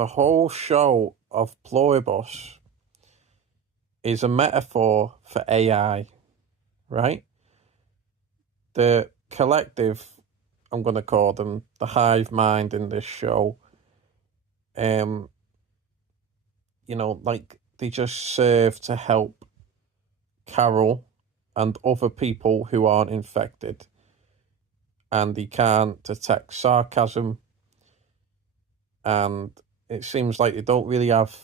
the whole show of Pluribus is a metaphor for AI, right? The collective, I'm going to call them the hive mind in this show, um, like they just serve to help Carol and other people who aren't infected, and they can't detect sarcasm, and it seems like they don't really have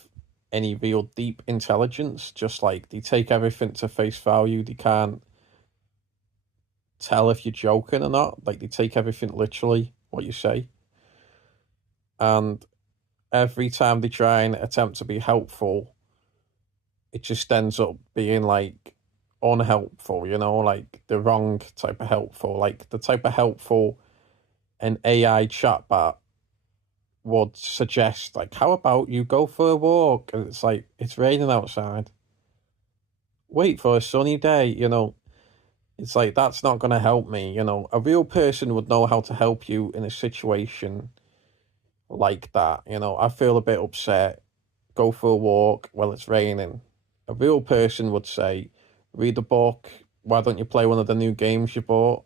any real deep intelligence, just like they take everything to face value. They can't tell if you're joking or not. Like they take everything literally, what you say. And every time they try and attempt to be helpful, it just ends up being like unhelpful, like the wrong type of helpful, like the type of helpful an AI chatbot would suggest, like, how about you go for a walk? And it's like, it's raining outside. Wait for a sunny day, It's like, that's not going to help me, A real person would know how to help you in a situation like that, I feel a bit upset. Go for a walk while it's raining. A real person would say, read a book. Why don't you play one of the new games you bought?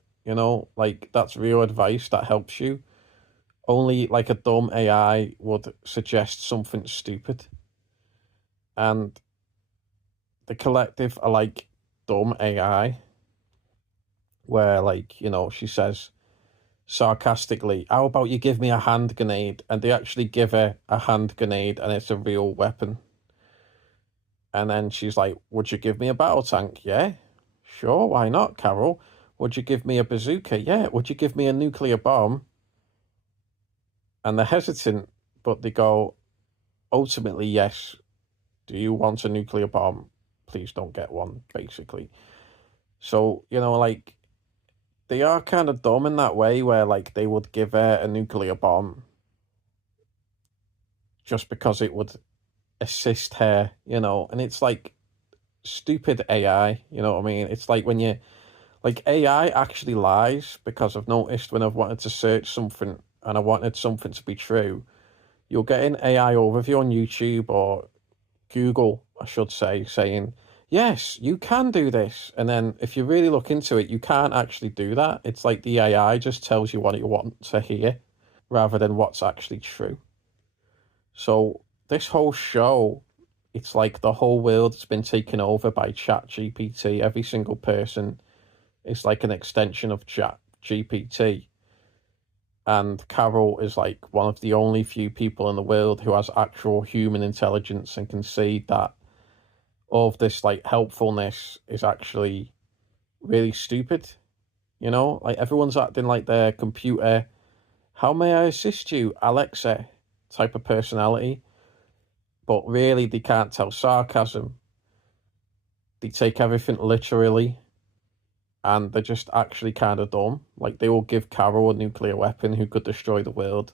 Like, that's real advice that helps you. Only like a dumb AI would suggest something stupid. And the collective are like dumb AI, where, like, she says sarcastically, how about you give me a hand grenade? And they actually give her a hand grenade, and it's a real weapon. And then she's like, would you give me a battle tank? Yeah, sure, why not, Carol? Would you give me a bazooka? Yeah. Would you give me a nuclear bomb? And they're hesitant, but they go, ultimately, yes. Do you want a nuclear bomb? Please don't get one, basically. So, like, they are kind of dumb in that way, where, like, they would give her a nuclear bomb just because it would assist her, and it's like stupid AI, you know what I mean? It's like when you, like, AI actually lies, because I've noticed when I've wanted to search something and I wanted something to be true, you'll get an AI overview on YouTube or Google, I should say, saying, yes, you can do this. And then if you really look into it, you can't actually do that. It's like the AI just tells you what you want to hear rather than what's actually true. So this whole show, it's like the whole world's been taken over by Chat GPT. Every single person is like an extension of Chat GPT. And Carol is like one of the only few people in the world who has actual human intelligence and can see that all of this like helpfulness is actually really stupid. Like everyone's acting like their computer. How may I assist you, Alexa? Type of personality. But really, they can't tell sarcasm. They take everything literally. And they're just actually kind of dumb. Like, they will give Carol a nuclear weapon who could destroy the world.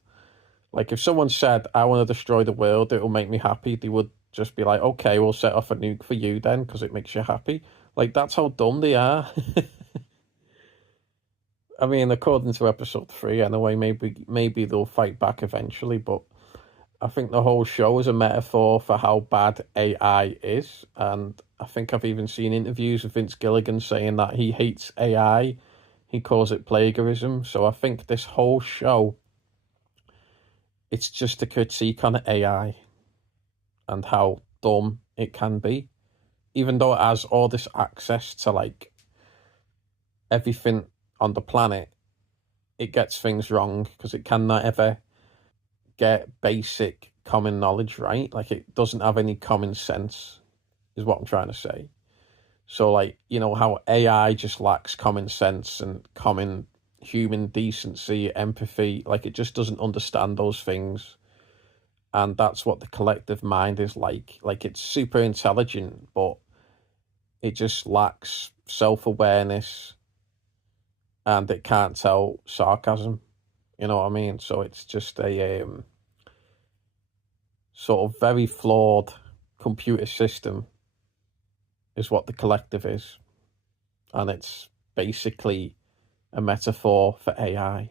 Like, if someone said, I want to destroy the world, it will make me happy, they would just be like, okay, we'll set off a nuke for you then, because it makes you happy. Like, that's how dumb they are. I mean, according to episode 3, anyway, maybe they'll fight back eventually, but I think the whole show is a metaphor for how bad AI is, and I think I've even seen interviews with Vince Gilligan saying that he hates AI. He calls it plagiarism. So I think this whole show, it's just a critique on AI and how dumb it can be, even though it has all this access to like everything on the planet. It gets things wrong because it cannot ever get basic common knowledge right. Like, it doesn't have any common sense, is what I'm trying to say. So, like, how AI just lacks common sense and common human decency, empathy. Like, it just doesn't understand those things. And that's what the collective mind is like. Like, it's super intelligent, but it just lacks self-awareness, and it can't tell sarcasm. You know what I mean? So it's just a sort of very flawed computer system is what the collective is. And it's basically a metaphor for AI.